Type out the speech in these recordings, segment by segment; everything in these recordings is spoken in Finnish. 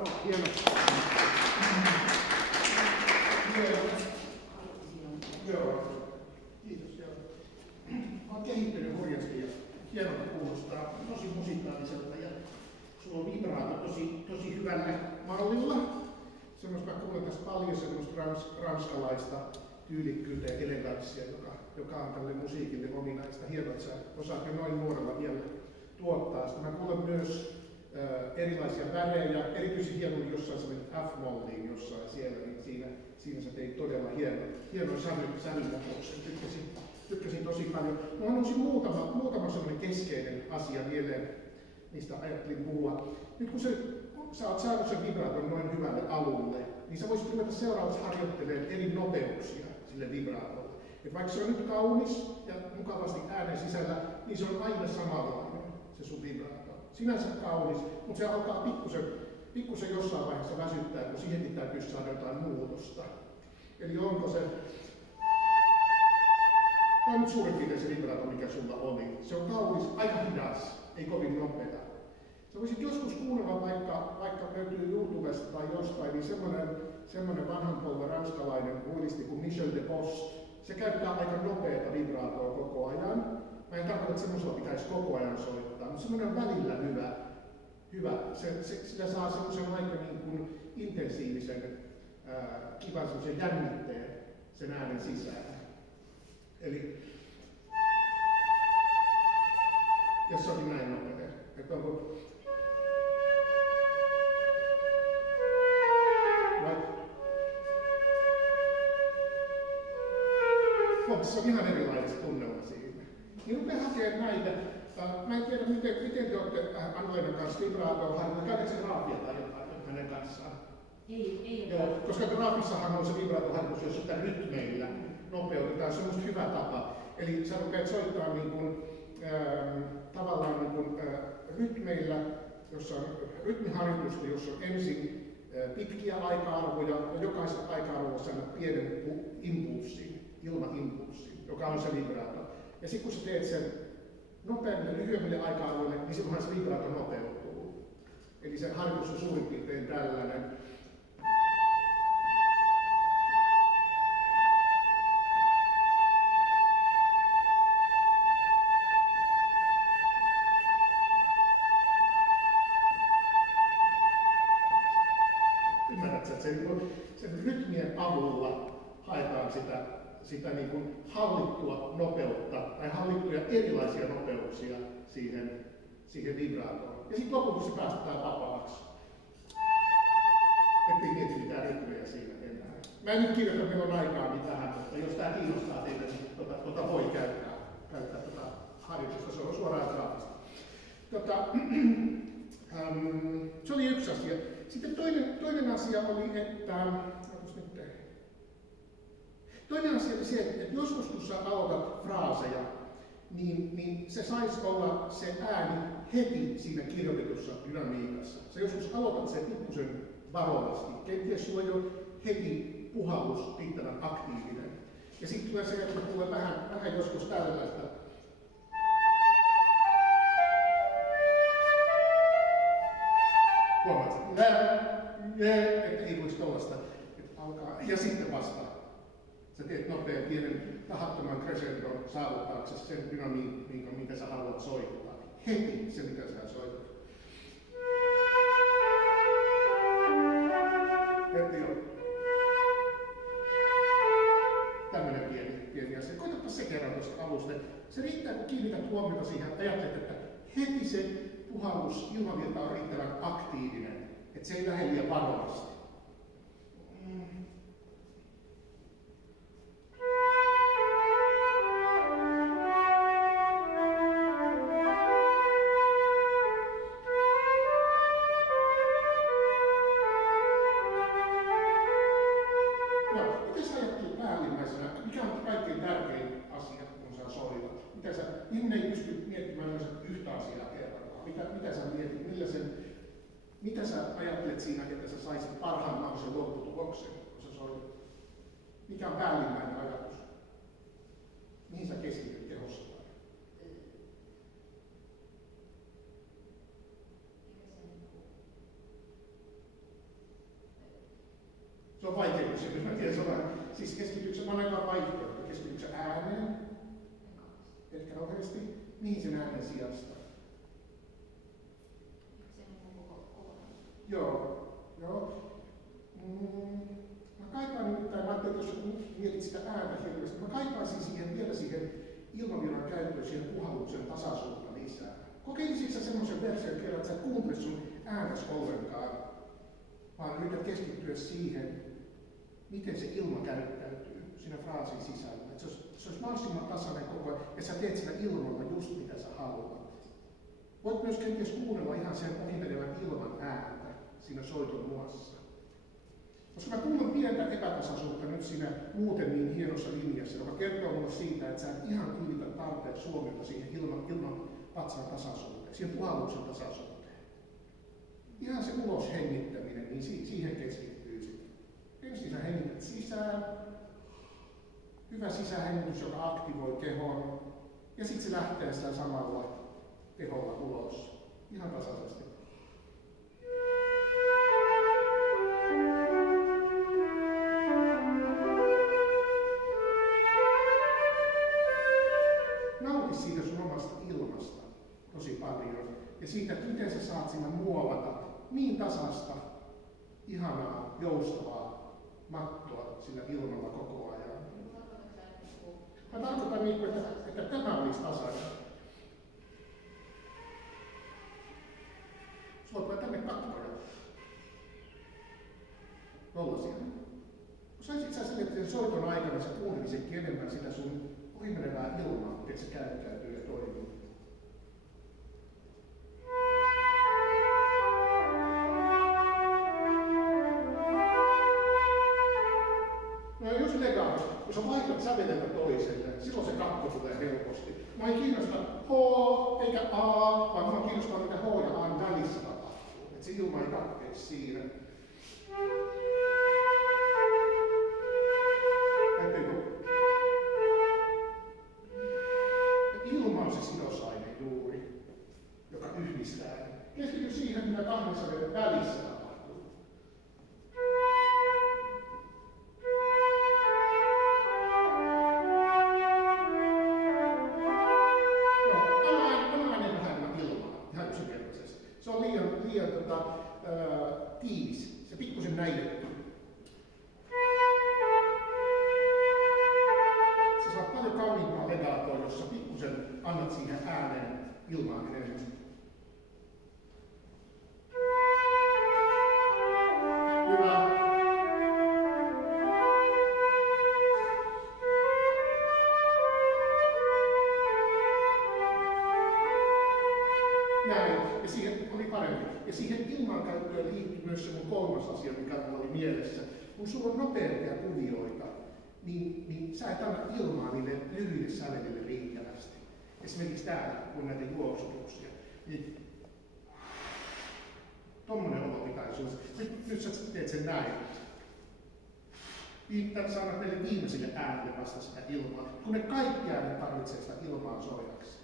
Bravo, hieno. Joo. Kiitos. Mä oon kehittynyt hurjasti ja hienolta kuulostaa tosi musikaaliselta ja sulla on vibraato tosi hyvällä mallilla. Semmoista mä kuulen tässä paljon semmoista ranskalaista tyylikkyyttä ja eleganssia, joka on tälle musiikille ominaista. Hienoa, että sä osaat jo noin nuorella vielä tuottaa. Sitten mä kuulen myös erilaisia värejä, erityisen hienon jossain semmoinen F-molliin jossain siellä, niin siinä sä teit todella hienon sävyläkoksen. Tykkäsin tosi paljon. Mulla nousi muutama semmoinen keskeinen asia mieleen, mistä ajattelin puhua. Nyt kun sä oot saanut sen vibraaton noin hyvälle alulle, niin sä voisit ruveta seuraavaksi harjoittelemaan eri nopeuksia sille vibraatolle. Et vaikka se on nyt kaunis ja mukavasti äänen sisällä, niin se on aina samanlainen se sun vibraato. Sinänsä kaunis, mutta se alkaa pikkusen jossain vaiheessa väsyttää, kun siihenkin täytyy saada jotain muutosta. Eli onko se... Tämä on nyt suurin piirtein se vibraato, mikä sulla oli. Se on kaunis, aika hidas, ei kovin nopea. Sä voisit joskus kuunnella, vaikka löytyy YouTubesta tai jostain, niin semmoinen vanhan polven ranskalainen uilisti kuin Michel de Post. Se käyttää aika nopeata vibraatoa koko ajan. Mä en tarkoita, että semmoisella pitäisi koko ajan soittaa, mutta semmoinen välillä hyvä. Sitä saa semmoisen aika niin kuin intensiivisen, kivan semmoisen jännitteen sen äänen sisään. Eli jos se oli näin nopea, että onko... Se on ihan erilainen tunnelma siinä. Niin rupea hakemaan näitä. Mä en tiedä, miten te olette Anna-Leena kanssa vibraatoa harjoittaa. Käydäänkö se graafia tai jotain hänen kanssaan? Ei. Joo, koska graafissahan on se vibraatoharjoitus, jossa sitä rytmeillä nopeutetaan. Se on musta hyvä tapa. Eli sä rupeat soittaa niin kuin, tavallaan niin kuin, rytmeillä, jossa on rytmiharjoitusta, jossa on ensin pitkiä aika-arvoja ja jokaisessa aika-arvolla sä annat pienen impulssin, ilmaimpulssin, joka on se vibraato. Ja sitten kun sä teet sen nopeammille, lyhyemmille aika-arvoille, niin silloinhan se vibraato nopeutuu. Eli se harjoitus on suurin piirtein tällainen. Ymmärrätkö, että sen rytmien avulla haetaan sitä niin kuin hallittua nopeutta tai hallittuja erilaisia nopeuksia siihen vibraatoon. Ja sitten lopulta se päästetään vapaaksi. Ettei mieti mitään rytmejä siinä enää. Mä en nyt kirjoita milloin aikaa mitään, mutta jos tää kiinnostaa teitä, niin voi käyttää harjoitusta. Se on suoraan graafista. Se oli yksi asia. Sitten toinen asia oli, että... Toinen asia oli se, että joskus kun sä aloitat fraaseja, niin se saisi olla se ääni heti siinä kirjoitetussa dynamiikassa. Sä joskus aloitat sen pikkusen varovasti. Kenties sulla ei ole heti puhallus riittävän aktiivinen. Ja sitten tulee se, että tulee vähän joskus tällaista. Huomaat, että ei voisi tollaista. Ja sitten vastaa. Sä teet nopean pienen tahattoman crescendon saavuttaaksesi sen dynamiikan, mitä sä haluat soittaa. Heti se, mitä sä soitat. Heti on. Tämmönen pieni asia. Koitapa se kerran tuosta alusta. Se riittää, kun kiinnität huomiota siihen, ajattelet, että heti se puhallus ilmavirta on riittävän aktiivinen. Että se ei lähde liian varovasti. Ihminen ei pysty miettimään yhtä asiaa kerrallaan. Mitä sä mietit? Mitä sä ajattelet siinä, että sä saisit parhaan mahdollisen lopputuloksen, kun sä soitat? Mikä on päällimmäinen ajatus? Mihin sä keskityt kehossa? on vaikea kysymys. Mä tiedän, siis keskityykö se monenkaan vaihtoehto? Keskityykö se ääneen? Ehkä kauheasti. Mihin sen äänen sijasta? Joo. Mä kaipaan nimittäin, mä ajattelin, että jos mietit sitä ääntä hirveästi, mä kaipaisin vielä siihen ilmavirran käyttöön, siihen puhalluksen tasaisuutta lisää. Kokeilisit sä semmoisen version kerran, että sä et kuuntele sun ääntäs ollenkaan, vaan yrität keskittyä siihen, miten se ilma käyttäytyy siinä fraasin sisällä. Että se olisi mahdollisimman tasainen koko ajan, ja sä teet sillä ilmalla just mitä sä haluat. Voit myös kenties kuunnella ihan sen ohimenevän ilman ääntä siinä soiton muassa. Koska mä kuulen pientä epätasaisuutta nyt siinä muuten niin hienossa linjassa, joka kertoo mulle siitä, että sä et ihan kiinnitä tarpeeksi huomiota siihen ilman patsan tasaisuuteen, siihen puhalluksen tasaisuuteen. Ihan se ulos hengittäminen, niin siihen keskittyy sitten. Ensin sä hengität sisään, hyvä sisähengitys, joka aktivoi kehon, ja sitten se lähtee sitä samalla teholla ulos, ihan tasaisesti. Nauti siitä sun omasta ilmasta tosi paljon ja siitä, että miten sä saat sinä muovata niin tasasta, ihanaa, joustavaa mattoa sillä ilmalla koko ajan. Mä tarkoitan niin, että tämä olisi tasainen. Sulla tulee tänne katkoja. Tollasia. Saisit sä sille, että sen soiton aikana sä kuuntelisit enemmän sitä sun ohimenevää ilmaa, miten se käyttäytyy ja toimii. No jos legato, kun sä vaihdat säveleltä toiselle, silloin se katko tulee helposti. Mua ei kiinnosta H eikä A, vaan mua kiinnostaa mitä H ja A välissä tapahtuu. Että se ilma ei katkeisi siinä. Ilma on se sidosaine juuri, joka yhdistää. Keskity siihen, mitä kahden sävelen välissä tapahtuu. Se on liian tiivis, se pikkusen näivetty. Sä saat paljon kauniimpaa legatoa, jossa pikkusen annat siihen ääneen ilmaan enemmän. Hyvä. Näin. Ja siihen oli parempi. Ja siihen ilmankäyttöön liittyy myös se mun kolmas asia, mikä mulla oli mielessä. Kun sulla on nopeampia kuvioita, niin sä et anna ilmaa niille lyhyille sävelille riittävästi. Esimerkiksi täällä, kun näitä juoksutuksia. Niin tommonen olo pitäisi olla. Nyt sä teet sen näin. Sä annat meille viimeisille äänille vasta sitä ilmaa, kun ne kaikki äänet tarvitsee sitä ilmaa soidakseen.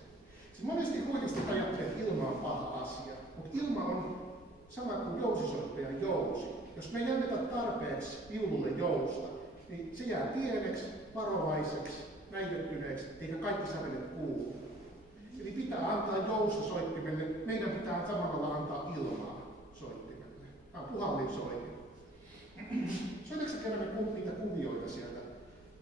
Monesti hoidistit ajattelee, että ilma on paha asia, mutta ilma on sama kuin jousisoittajan jousi. Jos me ei anneta tarpeeksi viululle jousta, niin se jää pieneksi, varovaiseksi, näivettyneeksi, eikä kaikki sävelet kuulu. Eli pitää antaa jousta soittimelle, meidän pitää samalla antaa ilmaa soittimelle. Tämä on puhallinsoitin. Soitatko sä kerran niitä kuvioita sieltä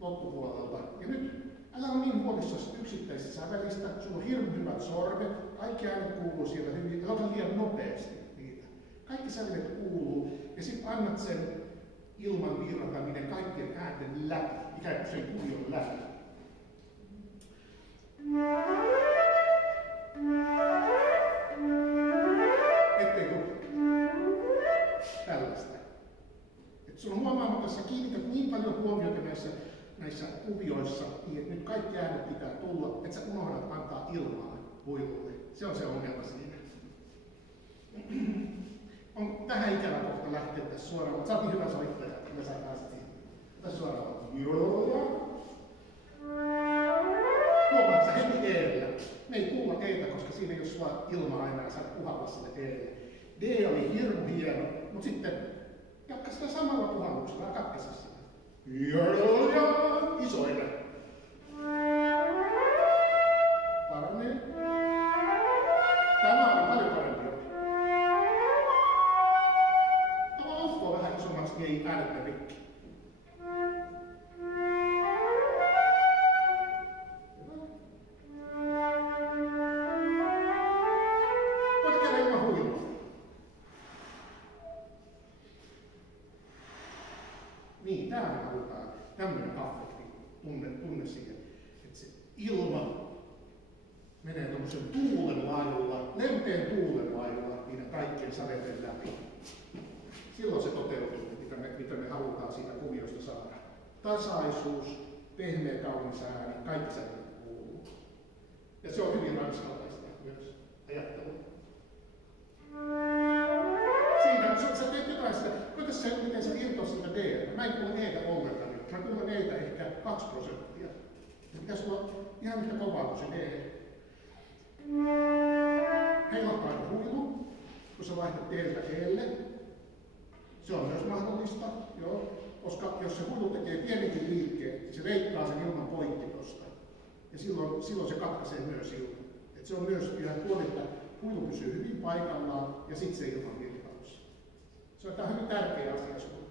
loppupuolelta? Ja nyt älä ole niin huolissasi yksittäisistä sävelistä, sulla on hirveän hyvät sormet, kaikki äänet kuuluu siellä hyvin, älä liian nopeasti niitä. Kaikki sävelet kuuluu ja sitten annat sen ilman virrata niiden kaikkien äänten läpi, ikään kuin sen kuvion läpi. Ettei tule tällaista. Et sulla on huomaamatta, että sä kiinnität niin paljon huomiota näissä kuvioissa, niin että nyt kaikki äänet pitää tulla, että sä unohdat antaa ilmaa huilulle. Se on se ongelma siinä. On tähän ikävä kohta lähteä tässä suoraan, mutta sä oot niin hyvä soittaja, että me sä pääset siihen. Tässä suoraan. Joo. Huomaat sä heti Eellä. Me ei kuulla Eitä, koska siinä ei ole sua ilmaa enää, sä puhalla sille Eelle. D oli hirmu hieno, mutta sitten Jatka sitä samalla puhalluksella, katkaise sitä. Iso erä. Paranee. Tämä oli paljon parempi. Tämä uskoo vähän isommaksi, niin ei äänet rikki. Niin, täällä me halutaan tämmöinen affekti, tunne siihen, että se ilma menee tuollaisen tuulen laajulla, lempeän tuulen laajulla niiden kaikkien sävelten läpi. Silloin se toteutuu, mitä me halutaan siitä kuviosta saada. Tasaisuus, pehmeä kaunis ääni, kaikki sävelet kuuluu. Ja se on hyvin ranskalaista myös ajattelua. Siinä sä teet jotain sitä, koita se, miten sä irtoat siitä D. Mä en kuule Etä ollenkaan nyt. Mä kuulen Etä ehkä 2%. Se pitäisi olla ihan yhtä kovaa kuin se D. Heilahtaa huilu, kun sä vaihdat D:ltä E:lle. Se on myös mahdollista, joo. Koska jos se huilu tekee pienenkin liikkeen, niin se leikkaa sen ilman poikki tosta. Ja silloin se katkaisee myös ilman. Et se on myös ihan puoli, että huilu pysyy hyvin paikallaan ja sitten se ilman virtaus. Se on hyvin tärkeä asia sulle.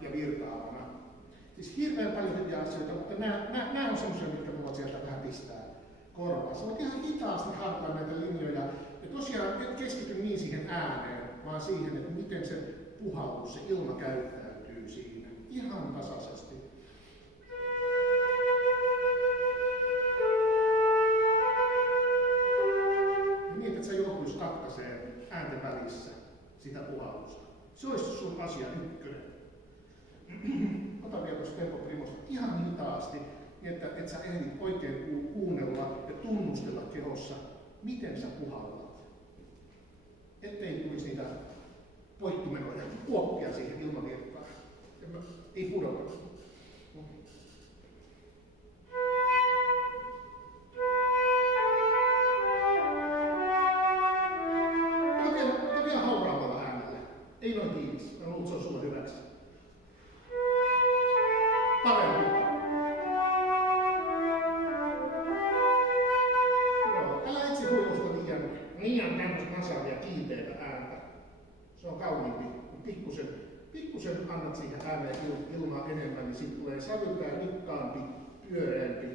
Ja virtaavana. Siis hirveän paljon hyviä asioita, mutta nämä on semmoisia, mitkä voivat sieltä vähän pistää korvaa. Sä voit ihan hitaasti harjoittaa näitä linjoja. Ja tosiaan et keskity niin siihen ääneen, vaan siihen, että miten se puhallus, se ilma käyttäytyy siinä. Ihan tasaisesti. Ja niin, että sä joutuis katkaiseen äänten välissä sitä puhallusta. Se olisi sun asia ykkönen. Ota vielä tuosta tempo primosta ihan hitaasti, niin että et sä ehdit oikein kuunnella ja tunnustella kehossa, miten sä puhallat. Ettei tulisi niitä poikkumenoja, kuoppia siihen ilmavirtaan. Ei pudota. Ota vielä hauraamalla äänellä. Ei noin tiivis. Mä luulen, että se on sulle hyväksi. Parempi. Joo, älä etsi huilusta liian tämmöistä nasaalia kiinteitä ääntä. Se on kauniimpi. Pikkusen annat siihen ääneen ilmaa enemmän, niin sitten tulee sävyltään rikkaampi, pyöreämpi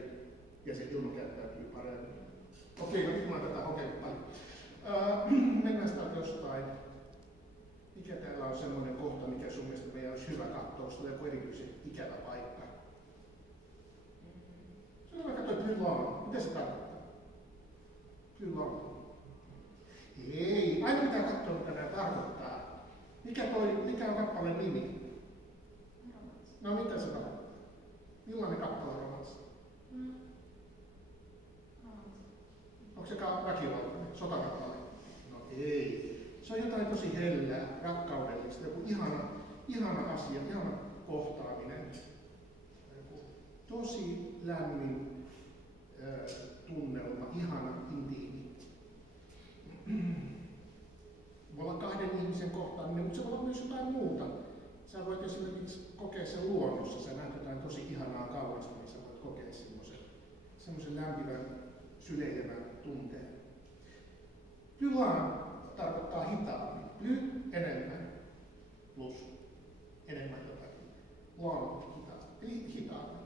ja se ilma käyttäytyy paremmin. Okei, no nyt mä tätä kokeillaan. Mennään sitä jostain. Mikä täällä on semmoinen kohta, mikä sun mielestä meidän olisi hyvä katsoa, jos tulee joku erityisen ikävä paikka? Se on vaikka toi Pylaan. Mitä se tarkoittaa? Pylaan. Ei, aina pitää katsoa, mitä nämä tarkoittaa. Mikä on kappaleen nimi? No mitä se tarkoittaa? Millainen kappale romanssi? Onko se väkivaltainen? Sotakappale? No ei. Se on jotain tosi hellää, rakkaudellista, joku ihana asia, ihana kohtaaminen. Tosi lämmin tunnelma, ihana, intiimi. Voi olla kahden ihmisen kohtaaminen, mutta se voi olla myös jotain muuta. Sä voit esimerkiksi kokea sen luonnossa, sä näet jotain tosi ihanaa kaunista, niin sä voit kokea semmoisen lämpimän, syleilevän tunteen. Pylaan tarkoittaa hitaammin. Enemmän plus enemmän jotakin. Long hitaasti. Eli hitaammin.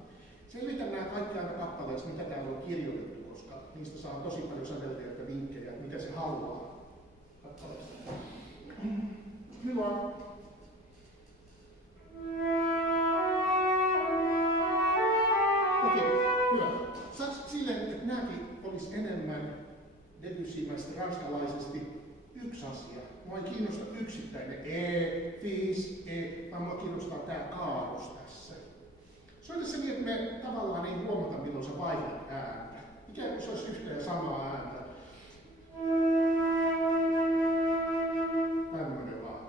Selvitä nämä kaikki aina kappaleissa, mitä täällä on kirjoitettu, koska niistä saa tosi paljon säveltäjältä vinkkejä, mitä se haluaa kappaleista. Hyvä. Okei, hyvä. Silleen, että nämäkin on olisi enemmän Debussymäistä ranskalaisesti yksi asia. Mua ei kiinnosta yksittäinen vaan mua kiinnostaa tää kaarus tässä. Soita se niin, että me tavallaan ei huomata, milloin sä vaihdat ääntä. Ikään kuin se olisi yhtä ja samaa ääntä. Tämmönen vaan.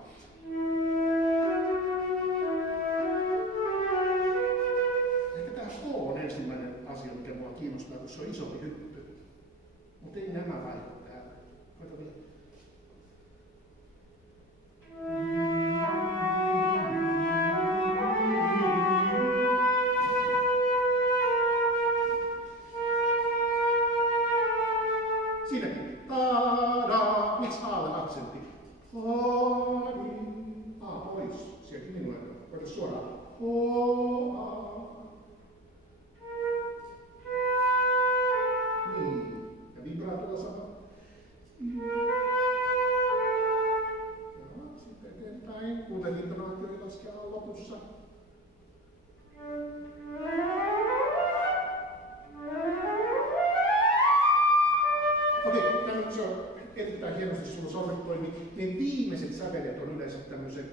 Ehkä tää H on ensimmäinen asia, mikä mua kiinnostaa, kun se on isompi hyppy. Mutta ei nämä vaihdu täällä. Koita vielä. Siinäkin. Ta-da! Miksi Aalle aksentti? Pois. Sieltä minulle. Koita suoraan. Niin. Ja vibraatolla sama. Sitten eteenpäin. Kuten intonaatio ei laskea lopussa. Okei, tämä se on erittäin hienosti sulla sormet toimii. Niin viimeiset sävelet on yleensä tämmöisen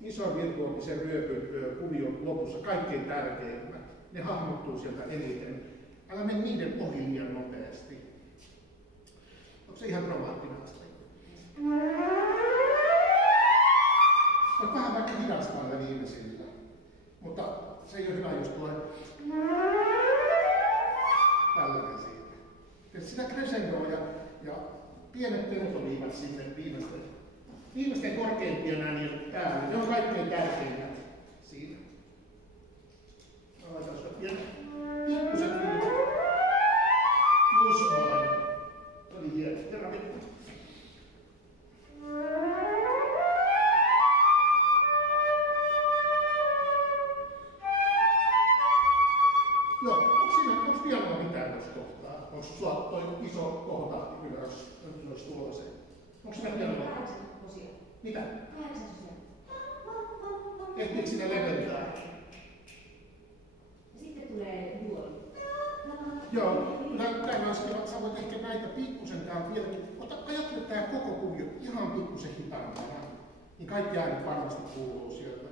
ison virtuoopisen ryöpyn kuvion lopussa kaikkein tärkeimmät. Ne hahmottuu sieltä eniten. Älä mene niiden ohi liian nopeasti. Onko se ihan dramaattinen asia? Voit vähän vaikka hidastaa näillä viimeisillä. Mutta se ei ole hyvä, jos tulee tällainen siitä. Sitä crescendoa ja pienet tenotoliivat sinne viimeisten korkeimpien äänien päälle. Ne on kaikkein tärkeimmät siinä. Aletaan sitä pikkuset just noin. Oli hieno. Kerran vittu. Joo, onko pianoa mitään tuossa kohtaa? Onko sulla toi iso kohotahti ylös tuolla se? Onko sinä pianoa? 8 osia. Mitä? 8 osia. Ehtiikö sinä leventää? Ja sitten tulee duoli. Joo, tämä on se, sä voit ehkä näitä pikkusen täällä vieläkin. Ajattele tää koko kuvio ihan pikkusen hitaampana. Niin kaikki äänet varmasti kuuluu sieltä.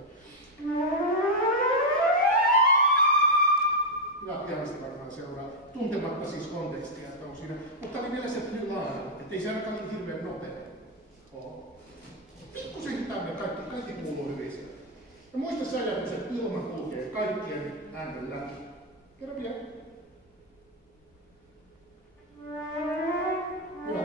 Hyvä pianisti varmaan seuraa. Tuntematta siis kontekstia, että on siinä. Mutta oli vielä se tylainen, ettei se ainakaan niin hirveän nopea ole. Pikkusen hitaammin kaikki kuuluu hyvin sieltä. Ja muista se ajatus, että ilma kulkee kaikkien äänten läpi. Kerro vielä. Hyvä.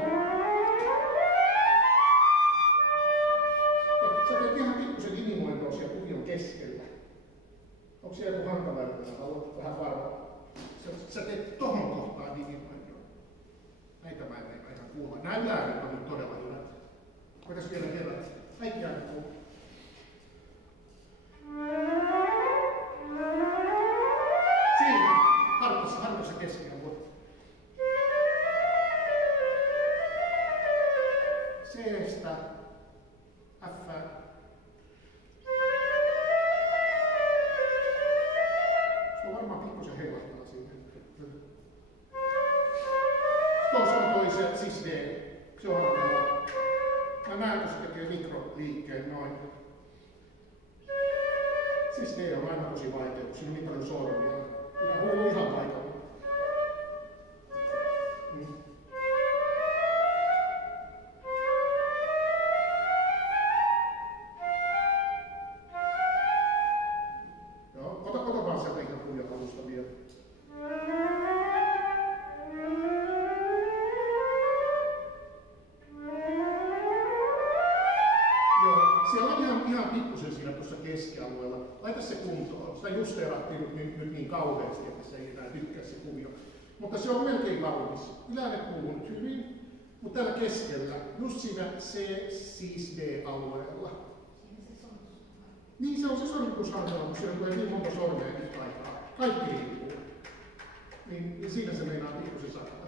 Sä teet ihan pikkusen inimointoa siellä kuvion keskellä. Onko siellä joku hankala, että haluat vähän varoa? Sä teet tohon kohtaan inimointoa. Näitä mä en ihan kuulla. Nämä ylääret on nyt todella hyvät. Voitais vielä kerran. Kaikki äänet kuuluu. Siinä. Harvoissa keskellä. C-stä F. Se on varmaan pikkusen heilahtaa siinä. Tuossa on toi se sis D. Se on hankalaa. Mä näen, kun se tekee mikroliikkeen noin. Sis D on aina tosi vaikea, kun siinä on niin paljon sormia. Ja huoluu ihan paikalla. Kauheasti, että se ei enää tykkää se kuvio. Mutta se on melkein valmis. Yläinen kuuluu nyt hyvin, mutta täällä keskellä, just siinä C-D-alueella. Niin se on se sormikusharjoilla, kun siellä tulee niin monta sormea yhtä aikaa. Kaikki liikkuu. Niin siinä se meinaa pikkusen sakata.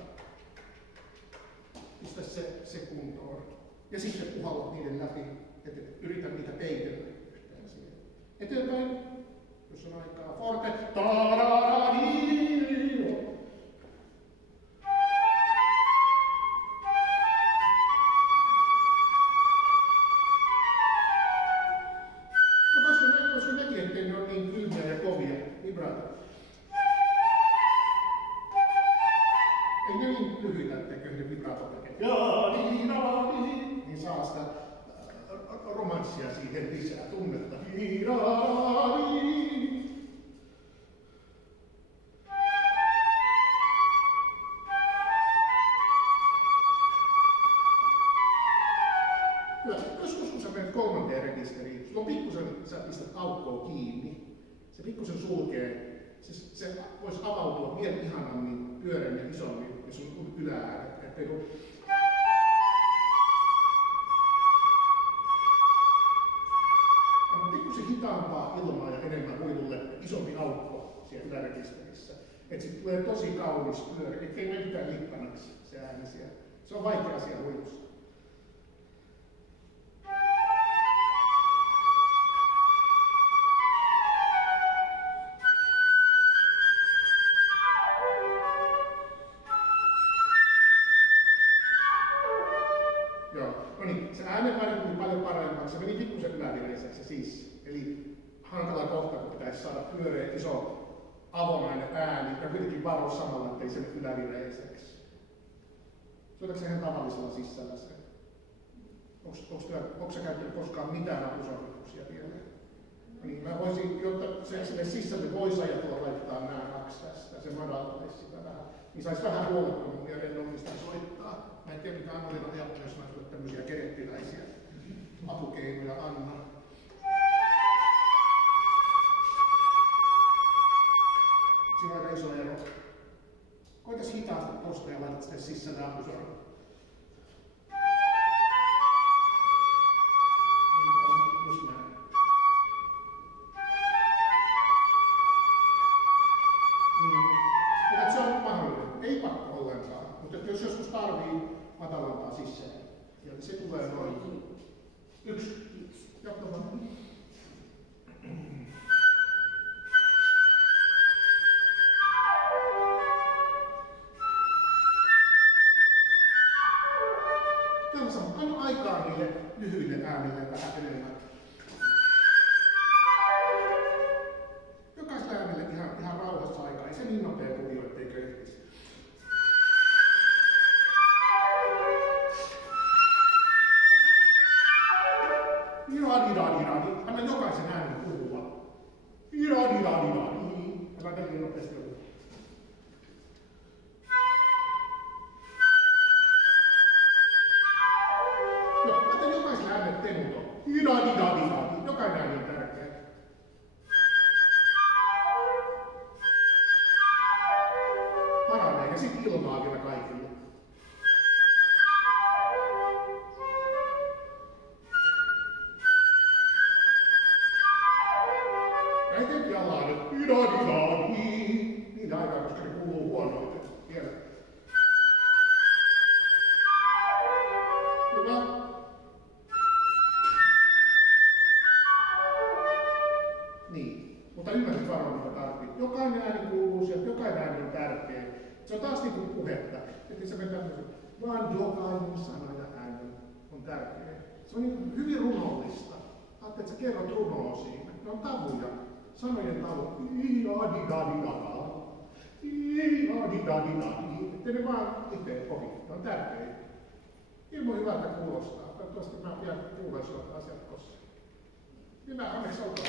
Pistä se kuntoon. Ja sitten puhallat niiden läpi, että yritä niitä peitellä yhtään siihen. Eteenpäin. Jos on aikaa. Forte. Ta-da-da-di-di-di. nyanssia siihen lisää, tunnetta. Hi-ra-ra-ri. Joskus kun sä menet 3. rekisteriin, sulla on pikkusen, sä pistät aukkoa kiinni, se pikkusen sulkee, se voisi avautua vielä ihanammin, pyöreämmin, isommin, ja sun ylääänet. Pikkusen hitaampaa ilmaa ja enemmän huilulle, isompi aukko siellä ylärekisterissä. Että sit tulee tosi kaunis pyöri, ettei mene mitään lippanaksi se ääni siellä. Se on vaikea asia huilussa. Se äänenmäärä tuli paljon paremmaksi, se meni pikkusen ylävireiseksi siis. Eli hankala kohta, kun pitäisi saada pyöreä iso avonainen ääni ja kuitenkin varoa samalla, ettei se mene ylävireiseksi. Soitatko ihan tavallisella sisällä se? Onko sä käyttänyt koskaan mitään apusormituksia vielä? No niin, mä voisin, jotta sille sisälle voisi ajatella laittaa nämä 2 tästä, se madaltaisi sitä vähän. Niin saisi vähän huolettomuutta ja rennommista soittaa. Mä en tiedä mitä Annolina ajattelee, jos mä sulle tämmöisiä kerettiläisiä apukeinoja annan. Siinä on aika iso ero. Koitas hitaasti tosta ja laitat sitten sisälle apusormet. Just näin. Mutta se on mahdollinen. Ei pakko ollenkaan. Mutta jos joskus tarvii matalampaa sisään, niin se tulee noin. 1. Jatka vaan. Anna aikaa niille lyhyille äänille vähän enemmän. Jokaiselle äänelle ihan rauhassa aikaa. Ei se niin nopea kuvio, ettei köyhtisi. Ira-di-da-di-da-di. Anna jokaisen äänen puhua. Ira-di-da-di-da-di. Älä tehdä niin nopeasti puhua. Jokaiselle äänen tenuto. Ira-di-da-di-da-di. Jokainen ääni on tärkeä. Paranee ja sit ilmaa vielä kaikille. Etenkin alla on nyt ira-di-da-di. Niin aikaa, koska ne kuuluu huonoiten. Vielä. Hyvä. Niin, mutta ymmärrät varmaan mitä tarvitsee. Jokainen ääni kuuluu sieltä, jokainen ääni on tärkeä. Se on taas niin kuin puhetta. Että se menee tämmöisen, vaan jokainen sana ja ääni on tärkeä. Se on niin hyvin runollista. Ajattelet, että sä kerrot runoa siinä. Ne on tavuja. Sanojen tavut. Ii-a-di-da-di-da-da. Ii-a-di-da-di-da-di. Että ne vaan itse ohi. Ne on tärkeitä. Ilman hyvältä kuulostaa. Toivottavasti mä pian kuulen sinua asiat koskaan. Hyvä, onneksi olkoon.